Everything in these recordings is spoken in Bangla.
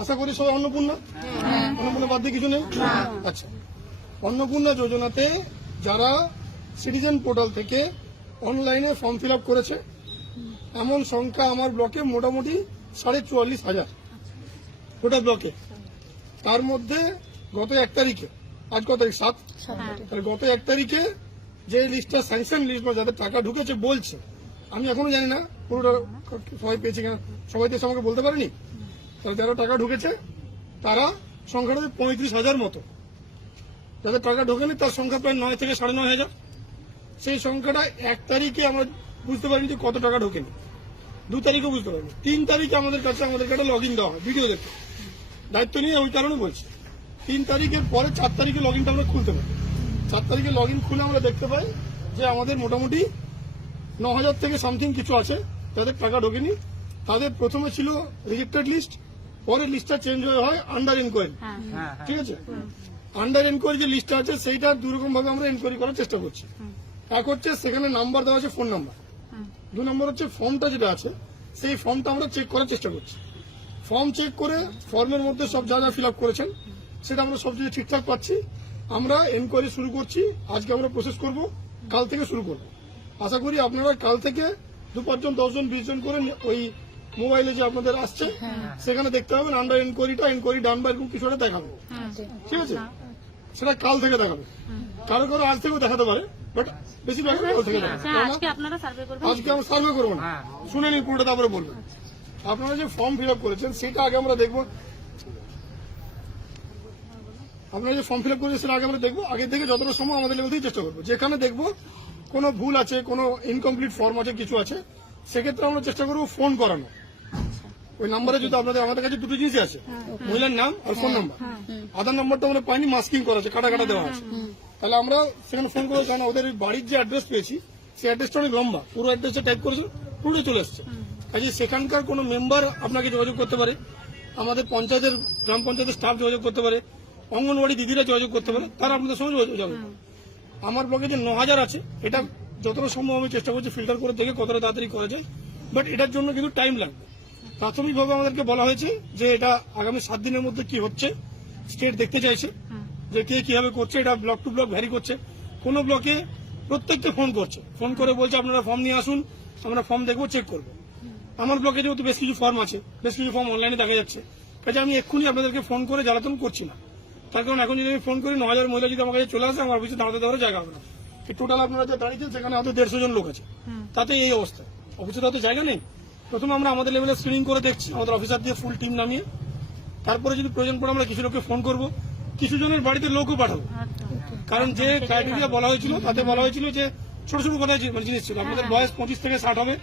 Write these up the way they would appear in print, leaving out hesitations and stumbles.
আশা করি সবাই অন্নপূর্ণা, অন্নপূর্ণা বাদ দিয়ে কিছু নেই। আচ্ছা, অন্নপূর্ণা যোজনাতে যারা সিটিজেন পোর্টাল থেকে অনলাইনে ফর্ম ফিল আপ করেছে এমন সংখ্যা আমার ব্লকে মোটামুটি 44,500 গোটা ব্লকে। তার মধ্যে গত 1 তারিখে, আজ কত তারিখ 7, তাহলে গত 1 তারিখে যে লিস্টটা স্যাংশন লিস্ট বা যাদের টাকা ঢুকেছে বলছে, আমি এখনো জানি না পুরোটা সবাই পেয়েছে কিনা, সবাই তো আমাকে বলতে পারেনি। তাহলে যারা টাকা ঢুকেছে তারা সংখ্যাটা 35,000 মতো। যাদের টাকা ঢোকেনি তার সংখ্যা প্রায় 9 থেকে 9,500। সেই সংখ্যাটা 1 তারিখে আমরা বুঝতে পারিনি যে কত টাকা ঢোকেনি, 2 তারিখে বুঝতে পারিনি, 3 তারিখে আমাদেরকে একটা লগ ইন দেওয়া হয় ভিডিও দেখতে, দায়িত্ব নিয়ে ওই কারণে বলছি। 3 তারিখের পরে 4 তারিখে লগ ইনটা আমরা খুলতে পারি। 4 তারিখে লগ ইন খুলে আমরা দেখতে পাই যে আমাদের মোটামুটি 9,000 থেকে সামথিং কিছু আছে যাদের টাকা ঢোকেনি। তাদের প্রথমে ছিল রিজেক্টেড লিস্ট, পরে লিস্টটা চেঞ্জ হয়ে হয় আন্ডার এনকোয়ারি। ঠিক আছে, আন্ডার এনকোয়ারি যে লিস্টটা আছে সেইটা দুরকম ভাবে আমরা এনকোয়ারি করার চেষ্টা করছি। এক হচ্ছে সেখানে নাম্বার দেওয়া আছে, ফোন নাম্বার। 2 নম্বর হচ্ছে ফর্মটা যেটা আছে সেই ফর্মটা আমরা চেক করার চেষ্টা করছি। ফর্ম চেক করে ফর্মের মধ্যে সব যা যা ফিল আপ করেছেন সেটা আমরা সব কিছু ঠিকঠাক পাচ্ছি। আমরা এনকোয়ারি শুরু করছি, আজকে আমরা প্রসেস করব, কাল থেকে শুরু করব। আশা করি আপনারা কাল থেকে 2-5 জন 10 জন 20 জন করে ওই মোবাইলে যে আপনাদের আসছে সেখানে দেখতে পাবেন আন্ডার এনকোয়ারি ডান বা এরকম কিছু একটা দেখাবে। ঠিক আছে, সেটা কাল থেকে দেখাবে, কারো কারো আজ থেকেও দেখাতে পারে, বাট বেশিরভাগ কাল থেকে দেখাবে। আজকে আমরা সার্ভে করবো না, শুনে নিন পুরোটা তারপরে বলবো। আপনারা যে ফর্ম ফিল আপ করেছেন সেটা আগে আমরা দেখবো। আপনারা যে ফর্ম ফিল আপ করেছেন সেটা আগে আমরা দেখবো। আগে থেকে যতটা সময় আমাদের লেভেল থেকে চেষ্টা করবো। যেখানে দেখবো কোনো ভুল আছে, কোনো ইনকমপ্লিট ফর্ম আছে, কিছু আছে, সেক্ষেত্রে আমরা চেষ্টা করবো ফোন করানো। ওই নাম্বারে যদি আমাদের কাছে 2টো জিনিসই আছে, মহিলার নাম আর ফোন নাম্বার। আধার নাম্বারটা আমরা পাইনি, মাস্কিং করা আছে, কাটা দেওয়া আছে। তাহলে আমরা সেখানে ফোন করবো, কারণ ওদের বাড়ির যে অ্যাড্রেস পেয়েছি সেই অ্যাড্রেসটা অনেক লম্বা, পুরো অ্যাড্রেসটা টাইপ করেছে, পুরোটা চলে এসছে। কাজে সেখানকার কোনো মেম্বার আপনাকে যোগাযোগ করতে পারে, আমাদের পঞ্চায়েতের গ্রাম পঞ্চায়েতের স্টাফ যোগাযোগ করতে পারে, অঙ্গনওয়াড়ি দিদিরা যোগাযোগ করতে পারে, তারা আপনাদের সঙ্গে যোগাযোগ করবে। আমার ব্লকে যে 9,000 আছে এটা যতটা সম্ভব আমি চেষ্টা করছি ফিল্টার করে দেখে কতটা তাড়াতাড়ি করা যায়, বাট এটার জন্য কিন্তু টাইম লাগবে। প্রাথমিকভাবে আমাদেরকে বলা হয়েছে যে এটা আগামী 7 দিনের মধ্যে কি হচ্ছে স্টেট দেখতে চাইছে, যে কে কিভাবে করছে। এটা ব্লক টু ব্লক ভ্যারি করছে। কোন ব্লকে প্রত্যেককে ফোন করছে, ফোন করে বলছে আপনারা ফর্ম নিয়ে আসুন, আমরা ফর্ম দেখবো, চেক করবো। আমার ব্লকে যেহেতু বেশ কিছু ফর্ম আছে, বেশ কিছু ফর্ম অনলাইনে দেখা যাচ্ছে, কাজে আমি এক্ষুনি আপনাদেরকে ফোন করে জ্বালাতন করছি না। তার কারণ এখন যদি আমি ফোন করি 9,000 মহিলা যদি আমার কাছে চলে আসে, আমার অফিসে দাঁড়াতে দেওয়ার জায়গা হবে না। টোটাল আপনারা যে দাঁড়িয়েছেন সেখানে হয়তো 150 জন লোক আছে, তাতে এই অবস্থা, অফিসে তো জায়গা নেই। প্রথমে আমরা আমাদের লেভেলে স্ক্রিনিং করে দেখছি, আমাদের অফিসার দিয়ে ফুল টিম নামিয়ে, তারপরে যদি প্রয়োজন পড়ে আমরা কিছু লোককে ফোন করবো, কিছু জনের বাড়িতে লোকও পাঠাবো। কারণ যে ক্রাইটেরিয়া বলা হয়েছিল তাতে বলা হয়েছিল যে ছোট ছোট কথা জিনিস ছিল, আপনাদের বয়স 25 থেকে 60 হবে,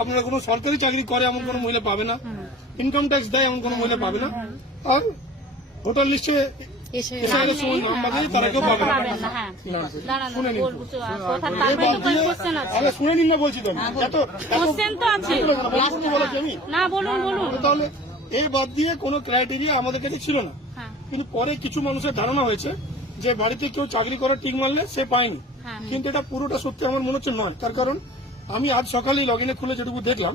আপনারা কোনো সরকারি চাকরি করে এমন কোনো মহিলা পাবে না, ইনকাম ট্যাক্স দেয় এমন কোনো মহিলা পাবে না, আর ভোটার লিস্টে তারা কেউ পাবে না। শুনে নিন না, বলছি তো তাহলে এই বাদ দিয়ে কোনো ক্রাইটেরিয়া আমাদের কাছে ছিল না। কিন্তু পরে কিছু মানুষের ধারণা হয়েছে যে বাড়িতে কেউ চাকরি করার টিক মারলে সে পায়নি, কিন্তু এটা পুরোটা সত্যি আমার মনে হচ্ছে নয়। তার কারণ আমি আজ সকালেই লগ ইনে খুলে যেটুকু দেখলাম,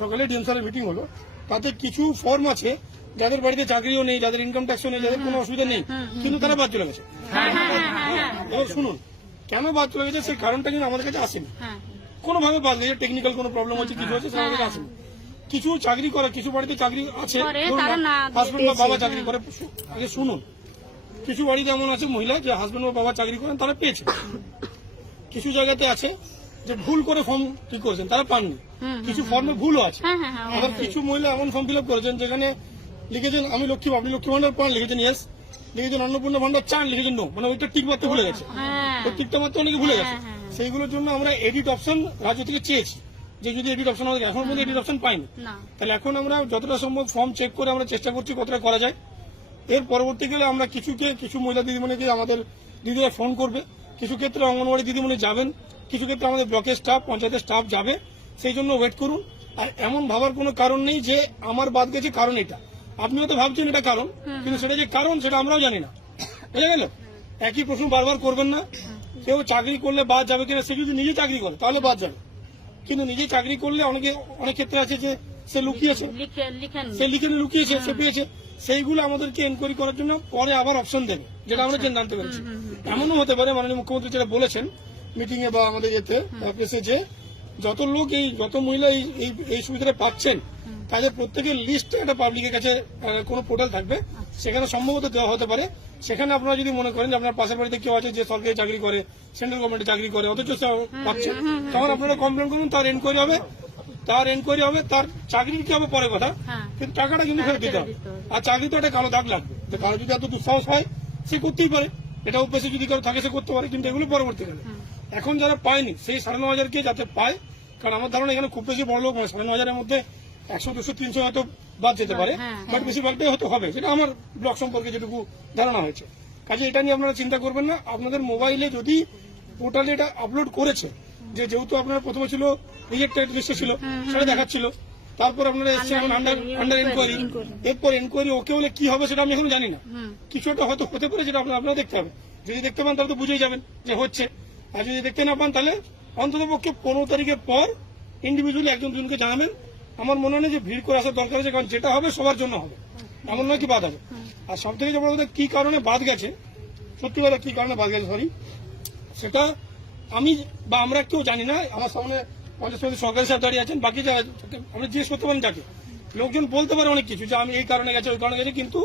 সকালে ডিএমসারের মিটিং হলো, তাতে কিছু ফর্ম আছে যাদের বাড়িতে চাকরিও নেই, যাদের ইনকাম ট্যাক্সও নেই, যাদের কোনো অসুবিধা নেই, কিন্তু তারা বাদ চলে গেছে। এবার শুনুন কেন বাদ চলে গেছে, সেই কারণটা কিন্তু আমাদের কাছে আসেনি। কোনোভাবে বাদ গেছে, টেকনিক্যাল কোনো প্রবলেম হচ্ছে, কিছু হচ্ছে, সেটা আমাদের কাছে আসেনি। কিছু চাকরি করে, কিছু বাড়িতে চাকরি আছে, হাজবেন্ড বা বাবা চাকরি করে। আগে শুনুন, কিছু বাড়িতে এমন আছে মহিলা যে হাজবেন্ড বা বাবা চাকরি করেন, তারা পেয়েছে। কিছু জায়গাতে আছে যে ভুল করে ফর্ম ঠিক করেছেন, তারা পাননি। কিছু ফর্মে ভুলও আছে। আবার কিছু মহিলা এমন ফর্ম ফিল আপ করেছেন যেখানে লিখেছেন আমি লক্ষ্মী, আপনি লক্ষ্মী ভান্ডার পান, লিখেছেন ইয়েস, লিখেছেন অন্নপূর্ণা ভান্ডার চান, লিখেছেন নো, মানে ওইটা টিক মারতে ভুলে গেছে, ওই টিকটা মারতে অনেকে ভুলে গেছে। সেইগুলোর জন্য আমরা এডিট অপশন রাজ্য থেকে চেয়েছি, যে যদি এডিট অপশন আমাদের এখন পর্যন্ত এডিট অপশন পাইনি, তাহলে এখন আমরা যতটা সম্ভব ফর্ম চেক করে আমরা চেষ্টা করছি কতটা করা যায়। এর পরবর্তীকালে আমরা কিছু মহিলা দিদিমণিকে আমাদের দিদিরা ফোন করবে, কিছু ক্ষেত্রে অঙ্গনওয়াড়ি দিদিমণি যাবেন, কিছু ক্ষেত্রে আমাদের ব্লকের স্টাফ, পঞ্চায়েতের স্টাফ যাবে। সেই জন্য ওয়েট করুন। আর এমন ভাবার কোনো কারণ নেই যে আমার বাদ গেছে কারণ এটা, আপনিও তো ভাবছেন এটা কারণ, কিন্তু সেটা যে কারণ সেটা আমরাও জানি না। বুঝে গেল? একই প্রশ্ন বারবার করবেন না। কেউ চাকরি করলে বাদ যাবে কিনা, সে যদি নিজে চাকরি করে তাহলে বাদ যাবে, কিন্তু নিজে চাকরি করলে অনেক ক্ষেত্রে আছে যে সে লুকিয়েছে, লিখেন সে লিখে লুকিয়েছে, সে পেয়েছে, সেইগুলো আমাদেরকে এনকোয়ারি করার জন্য পরে আবার অপশন দেবে, যেটা আমরা জানতে পেরেছি। এমনও হতে পারে মাননীয় মুখ্যমন্ত্রী যেটা বলেছেন মিটিং এ বা আমাদের এতে অফিসে, যে যত লোক যত মহিলা এই সুবিধাটা পাচ্ছেন তাদের প্রত্যেকের লিস্ট একটা পাবলিকের কাছে কোনো পোর্টাল থাকবে, সেখানে সম্ভবত দেওয়া হতে পারে। সেখানে আপনারা যদি মনে করেন যে আপনার পাশের বাড়িতে কেউ আছে যে সরকারি চাকরি করে, সেন্ট্রাল গভর্নমেন্টে চাকরি করে, অথচ পাচ্ছে, তখন আপনারা কমপ্লেন করুন, তার এনকোয়ারি হবে, তার চাকরির কি হবে পরে কথা, কিন্তু টাকাটা কিন্তু ফেরত দিতে হবে। আর চাকরি তো একটা কালো দাগ লাগবে, যে কারো যদি এত দুঃসাহস হয় সে করতেই পারে, এটা অভ্যেসে যদি কারো থাকে সে করতে পারে, কিন্তু এগুলো পরবর্তীকালে। এখন যারা পায়নি সেই 9,500 কে যাতে পায়, কারণ আমার ধারণা এখানে খুব বেশি বড় লোক নয়, 9,500-এর মধ্যে 100, 200, 300 হয়তো বাদ যেতে পারে, বাট বেশিরভাগটাই হয়তো হবে, সেটা আমার ব্লক সম্পর্কে যেটুকু ধারণা হয়েছে। কাজে এটা নিয়ে আপনারা চিন্তা করবেন না। আপনাদের মোবাইলে যদি পোর্টালে এটা আপলোড করেছে, যেহেতু আপনার প্রথমে ছিল রিজেক্টেড লিস্টে ছিল, সেটা দেখাচ্ছিল, তারপর আপনারা এসছে এখন আন্ডার এনকোয়ারি, এরপর এনকোয়ারি ওকে হলে কি হবে সেটা আমি এখন জানি না, কিছু একটা হয়তো হতে পারে, যেটা আপনারা দেখতে হবে। যদি দেখতে পান তাহলে তো বুঝেই যাবেন যে হচ্ছে, আর যদি দেখতে না পান তাহলে অন্তত পক্ষে 15 তারিখের পর ইন্ডিভিজুয়ালি একজন দুজনকে জানাবেন। আমার মনে হয় না যে ভিড় করে আসার দরকার আছে, কারণ যেটা হবে সবার জন্য হবে, এমন নয় কি বাদ হবে। আর সব থেকে বড় কথা, কি কারণে বাদ গেছে, সত্যি কথা কি কারণে বাদ গেছে সরি, সেটা আমি বা আমরা কেউ জানি না। আমার সামনে 50 সরকারি স্টাফ দাঁড়িয়ে আছেন, বাকি যারা আমরা জিজ্ঞেস করতে পারেন যাকে, লোকজন বলতে পারে অনেক কিছু, যে আমি এই কারণে গেছে, ওই কারণে গেছে, কিন্তু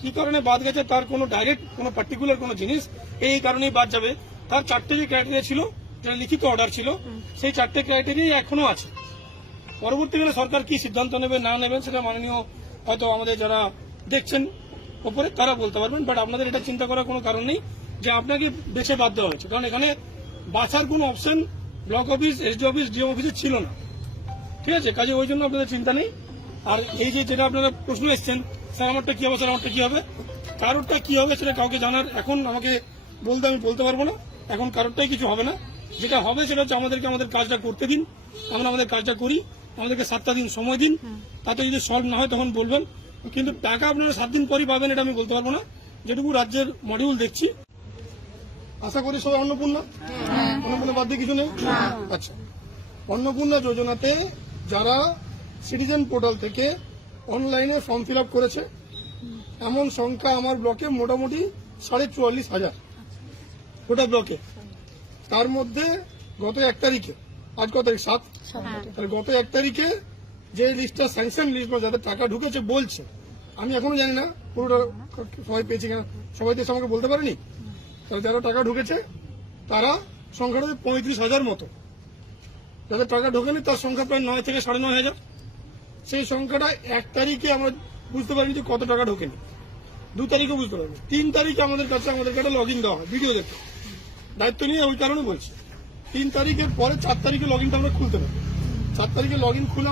কি কারণে বাদ গেছে তার কোনো ডাইরেক্ট কোনো পার্টিকুলার কোনো জিনিস এই কারণেই বাদ যাবে, তার 4টে যে ক্রাইটেরিয়া ছিল, যেটা লিখিত অর্ডার ছিল, সেই 4টে ক্রাইটেরিয়া এখনো আছে। পরবর্তীকালে সরকার কি সিদ্ধান্ত নেবে না নেবেন সেটা মাননীয় হয়তো আমাদের যারা দেখছেন ওপরে তারা বলতে পারবেন, বাট আপনাদের এটা চিন্তা করার কোনো কারণ নেই যে আপনাকে বেছে বাদ দেওয়া হয়েছে, কারণ এখানে বাছার কোনো option block office, SD office, DM অফিসে ছিল না, ঠিক আছে। কাজে ওই জন্য আপনাদের চিন্তা নেই। আর এই যে যেটা আপনারা প্রশ্ন এসছেন, স্যার আমারটা কি হবে, স্যার আমারটা কি হবে, কারোরটা কি হবে সেটা কাউকে জানার এখন আমাকে আমি বলতে পারবো না, এখন কারোরটাই কিছু হবে না। যেটা হবে সেটা হচ্ছে আমাদেরকে আমাদের কাজটা করতে দিন, আমরা আমাদের কাজটা করি, আমাদেরকে 7টা দিন সময় দিন, তাতে যদি সলভ না হয় তখন বলবেন, কিন্তু টাকা আপনারা 7 দিন পরই পাবেন এটা আমি বলতে পারবো না। যেটুকু রাজ্যের মডিউল দেখছি, আশা করি সবাই অন্নপূর্ণা বাদ দিয়ে কিছু নেই। আচ্ছা, অন্নপূর্ণা যোজনাতে যারা সিটিজেন পোর্টাল থেকে অনলাইনে ফর্ম ফিল আপ করেছে, এমন সংখ্যা আমার ব্লকে মোটামুটি 44,500 গোটা ব্লকে। তার মধ্যে গত 1 তারিখে, আজ কত তারিখ 7, তাহলে গত 1 তারিখে যে লিস্টটা স্যাংশন লিস্ট বা যাদের টাকা ঢুকেছে বলছে, আমি এখনো জানি না পুরোটা সবাই পেয়েছি কিনা, সবাই তো আমাকে বলতে পারেনি। তাহলে যারা টাকা ঢুকেছে তারা সংখ্যাটা 35,000 মতো, যাদের টাকা ঢোকেনি তার সংখ্যা প্রায় 9 থেকে 9,500। সেই সংখ্যাটা 1 তারিখে আমরা বুঝতে পারিনি যে কত টাকা ঢোকেনি, 2 তারিখে বুঝতে পারবো, 3 তারিখে আমাদের কাছে একটা লগ ইন দেওয়া হয় ভিডিও দেখতে, দায়িত্ব নিয়ে ওই কারণে বলছি। 3 তারিখের পরে 4 তারিখে লগ ইনটা আমরা খুলতে পারি, 4 তারিখে লগ ইন খুলে